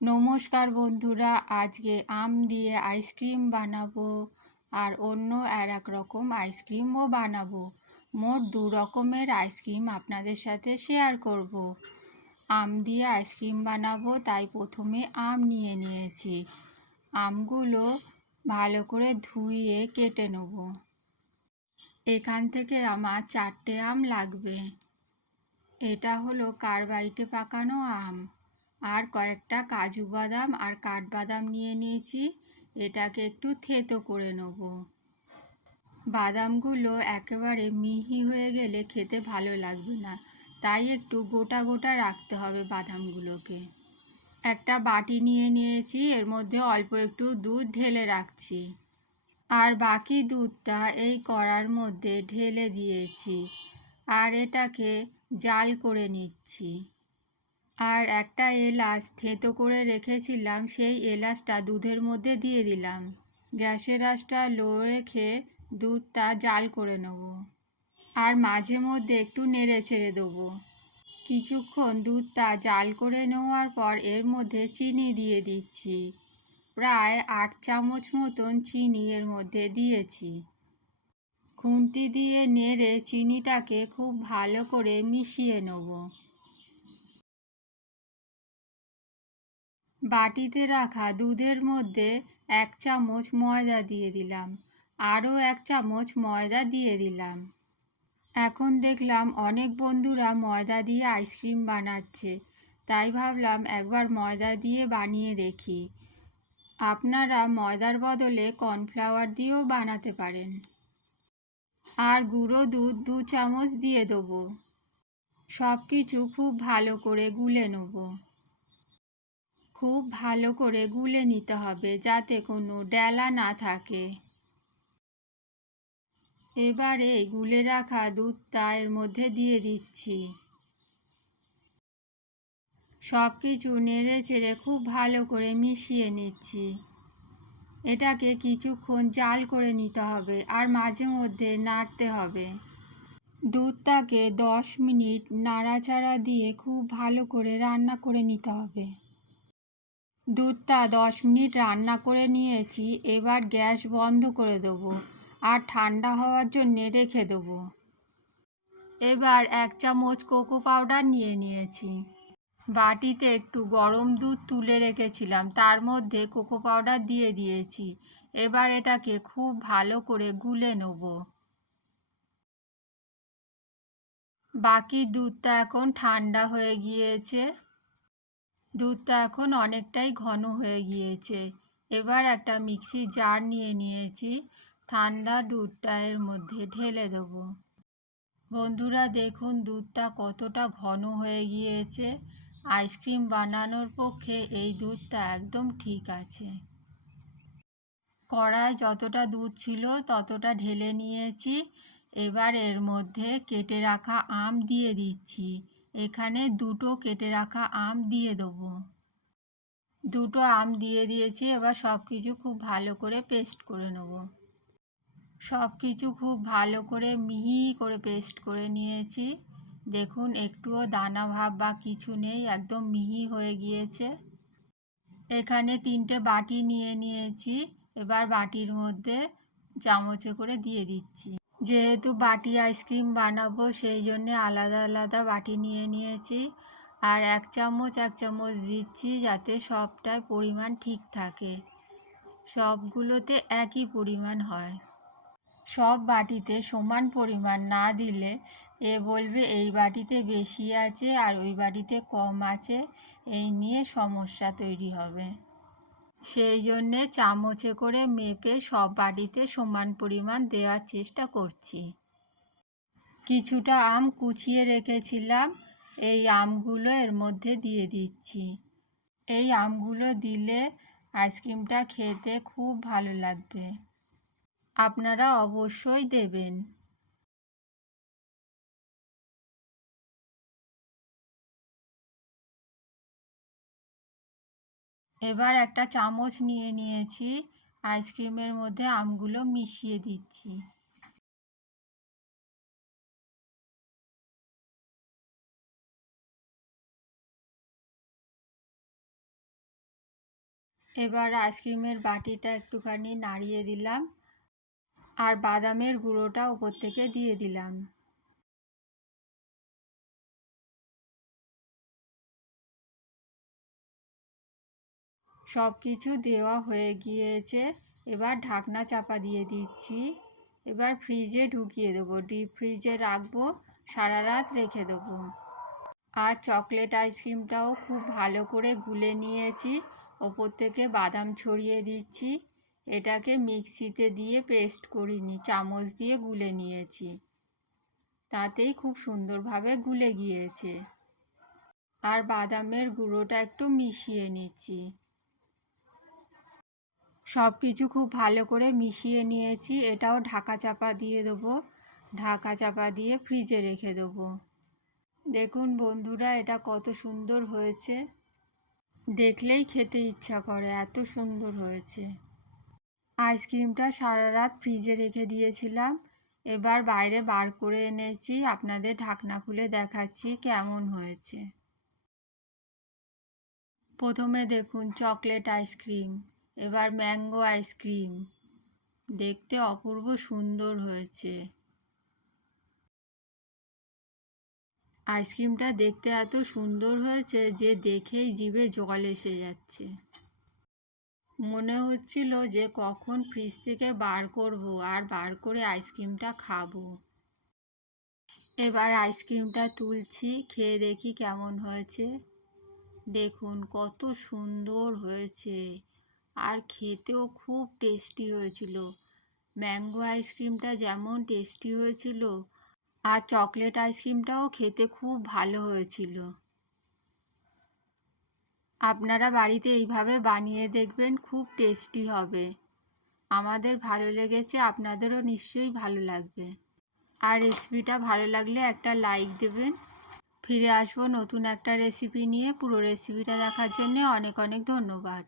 নমস্কার বন্ধুরা, আজকে আম দিয়ে আইসক্রিম বানাবো আর অন্য আর এক রকম আইসক্রিমও বানাবো। মোট দু রকমের আইসক্রিম আপনাদের সাথে শেয়ার করব। আম দিয়ে আইসক্রিম বানাবো, তাই প্রথমে আম নিয়ে নিয়েছি। আমগুলো ভালো করে ধুইয়ে কেটে নেব। এখান থেকে আমার চারটে আম লাগবে। এটা হলো কারবাইটে পাকানো আম। আর কয়েকটা কাজু বাদাম আর কাঠবাদাম নিয়ে নিয়েছি। এটাকে একটু থেতো করে নেব। বাদামগুলো একেবারে মিহি হয়ে গেলে খেতে ভালো লাগবে না, তাই একটু গোটা গোটা রাখতে হবে বাদামগুলোকে। একটা বাটি নিয়ে নিয়েছি, এর মধ্যে অল্প একটু দুধ ঢেলে রাখছি। আর বাকি দুধটা এই কড়ার মধ্যে ঢেলে দিয়েছি। আর এটাকে জাল করে নিচ্ছি। আর একটা এলাচ থেতো করে রেখেছিলাম, সেই এলাচটা দুধের মধ্যে দিয়ে দিলাম। গ্যাসের আঁচটা লো রেখে দুধটা জাল করে নেব আর মাঝে মধ্যে একটু নেড়ে ছেড়ে দেবো। কিছুক্ষণ দুধটা জাল করে নেওয়ার পর এর মধ্যে চিনি দিয়ে দিচ্ছি। প্রায় আট চামচ মতন চিনি এর মধ্যে দিয়েছি। খুন্তি দিয়ে নেড়ে চিনিটাকে খুব ভালো করে মিশিয়ে নেব। বাটিতে রাখা দুধের মধ্যে এক চামচ ময়দা দিয়ে দিলাম। আরও এক চামচ ময়দা দিয়ে দিলাম। এখন দেখলাম অনেক বন্ধুরা ময়দা দিয়ে আইসক্রিম বানাচ্ছে। তাই ভাবলাম একবার ময়দা দিয়ে বানিয়ে দেখি। আপনারা ময়দার বদলে কর্নফ্লাওয়ার দিয়েও বানাতে পারেন। আর গুঁড়ো দুধ দু চামচ দিয়ে দেবো। সব কিছু খুব ভালো করে গুলে নেব। খুব ভালো করে গুলে নিতে হবে যাতে কোনো ডেলা না থাকে। এবারে গুলে রাখা দুধটা এর মধ্যে দিয়ে দিচ্ছি। সব কিছু নেড়ে চেড়ে খুব ভালো করে মিশিয়ে নিচ্ছি। এটাকে কিছুক্ষণ জাল করে নিতে হবে আর মাঝে মধ্যে নাড়তে হবে। দুধটাকে দশ মিনিট নাড়াচাড়া দিয়ে খুব ভালো করে রান্না করে নিতে হবে। দুধটা দশ মিনিট রান্না করে নিয়েছি, এবার গ্যাস বন্ধ করে দেবো আর ঠান্ডা হওয়ার জন্যে রেখে দেবো। এবার এক চামচ কোকো পাউডার নিয়ে নিয়েছি। বাটিতে একটু গরম দুধ তুলে রেখেছিলাম, তার মধ্যে কোকো পাউডার দিয়ে দিয়েছি। এবার এটাকে খুব ভালো করে গুলে নেব। বাকি দুধটা এখন ঠান্ডা হয়ে গিয়েছে। দুধটা এখন অনেকটাই ঘন হয়ে গিয়েছে। এবার একটা মিক্সি জার নিয়ে নিয়েছি। ঠান্ডা দুধটা এর মধ্যে ঢেলে দেবো। বন্ধুরা, দেখুন দুধটা কতটা ঘন হয়ে গিয়েছে। আইসক্রিম বানানোর পক্ষে এই দুধটা একদম ঠিক আছে। কড়ায় যতটা দুধ ছিল ততটা ঢেলে নিয়েছি। এবার এর মধ্যে কেটে রাখা আম দিয়ে দিচ্ছি। এখানে দুটো কেটে রাখা আম দিয়ে দেবো। দুটো আম দিয়ে দিয়েছি, এবার সব কিছু খুব ভালো করে পেস্ট করে নেব। সব কিছু খুব ভালো করে মিহি করে পেস্ট করে নিয়েছি। দেখুন, একটুও দানা ভাব বা কিছু নেই, একদম মিহি হয়ে গিয়েছে। এখানে তিনটে বাটি নিয়ে নিয়েছি, এবার বাটির মধ্যে চামচে করে দিয়ে দিচ্ছি। যেহেতু বাটি আইসক্রিম বানাবো, সেই জন্যে আলাদা আলাদা বাটি নিয়ে নিয়েছি। আর এক চামচ এক চামচ দিচ্ছি যাতে সবটাই পরিমাণ ঠিক থাকে। সবগুলোতে একই পরিমাণ হয়। সব বাটিতে সমান পরিমাণ না দিলে এ বলবে এই বাটিতে বেশি আছে আর ওই বাটিতে কম আছে, এই নিয়ে সমস্যা তৈরি হবে। সেই জন্যে চামচে করে মেপে সব বাড়িতে সমান পরিমাণ দেওয়ার চেষ্টা করছি। কিছুটা আম কুচিয়ে রেখেছিলাম, এই আমগুলো এর মধ্যে দিয়ে দিচ্ছি। এই আমগুলো দিলে আইসক্রিমটা খেতে খুব ভালো লাগবে। আপনারা অবশ্যই দেবেন। এবার একটা চামচ নিয়ে নিয়েছি। আইসক্রিমের মধ্যে আমগুলো মিশিয়ে দিচ্ছি। এবার আইসক্রিমের বাটিটা একটুখানি নাড়িয়ে দিলাম। আর বাদামের গুঁড়োটা ওপর থেকে দিয়ে দিলাম। সব কিছু দেওয়া হয়ে গিয়েছে। এবার ঢাকনা চাপা দিয়ে দিচ্ছি। এবার ফ্রিজে ঢুকিয়ে দেবো। ডিপ ফ্রিজে রাখব, সারা রাত রেখে দেবো। আর চকলেট আইসক্রিমটাও খুব ভালো করে গুলে নিয়েছি। ওপর থেকে বাদাম ছড়িয়ে দিচ্ছি। এটাকে মিক্সিতে দিয়ে পেস্ট করিনি, চামচ দিয়ে গুলে নিয়েছি। তাতেই খুব সুন্দরভাবে গুলে গিয়েছে। আর বাদামের গুঁড়োটা একটু মিশিয়ে নিচ্ছি। সব কিছু খুব ভালো করে মিশিয়ে নিয়েছি। এটাও ঢাকা চাপা দিয়ে দেবো। ঢাকা চাপা দিয়ে ফ্রিজে রেখে দেবো। দেখুন বন্ধুরা, এটা কত সুন্দর হয়েছে। দেখলেই খেতে ইচ্ছা করে, এত সুন্দর হয়েছে। আইসক্রিমটা সারা রাত ফ্রিজে রেখে দিয়েছিলাম। এবার বাইরে বার করে এনেছি, আপনাদের ঢাকনা খুলে দেখাচ্ছি কেমন হয়েছে। প্রথমে দেখুন চকলেট আইসক্রিম। এবার ম্যাঙ্গো আইসক্রিম। দেখতে অপূর্ব সুন্দর হয়েছে। আইসক্রিমটা দেখতে এত সুন্দর হয়েছে যে দেখেই জিভে জল এসে যাচ্ছে। মনে হচ্ছিল যে কখন ফ্রিজ থেকে বার করব আর বার করে আইসক্রিমটা খাব। এবার আইসক্রিমটা তুলছি, খেয়ে দেখি কেমন হয়েছে। দেখুন কত সুন্দর হয়েছে। আর খেতেও খুব টেস্টি হয়েছিল। ম্যাঙ্গো আইসক্রিমটা যেমন টেস্টি হয়েছিল, আর চকলেট আইসক্রিমটাও খেতে খুব ভালো হয়েছিল। আপনারা বাড়িতে এইভাবে বানিয়ে দেখবেন খুব টেস্টি হবে। আমাদের ভালো লেগেছে, আপনাদেরও নিশ্চয়ই ভালো লাগবে। আর রেসিপিটা ভালো লাগলে একটা লাইক দেবেন। ফিরে আসব নতুন একটা রেসিপি নিয়ে। পুরো রেসিপিটা দেখার জন্য অনেক অনেক ধন্যবাদ।